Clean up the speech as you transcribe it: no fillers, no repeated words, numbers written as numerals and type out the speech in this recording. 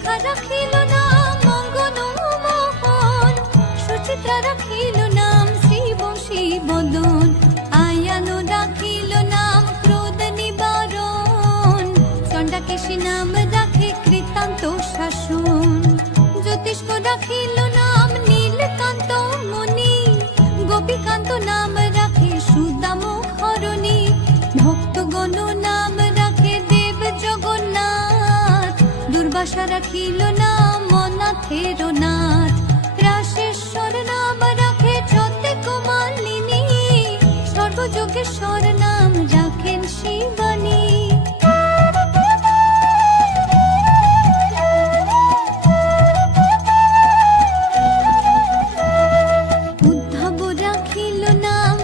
বিশাখা রাখিল নাম মঙ্গন মোহন, সুচিত্রা রাখিল নাম শ্রীবংশী বদন, আয়ানো রাখিল নাম ক্রোধ নিবারণ, চণ্ডাকেশী নাম রাখে কৃতান্ত শাসন, জ্যোতিষ্ক রাখিল নাম নীলকান্ত মুনি, গোপীকান্ত নাম রাখে সুদাম হরণী, ভক্তগণ নাম রাখে দেব জগন্নাথ, দুর্বাসা রাখিল নাম অনাথের নাথ, রাশেশ্বর নাম রাখে যতেক মালিনী, সর্বযোগেশ্বর নাম রাখেন শিবানী।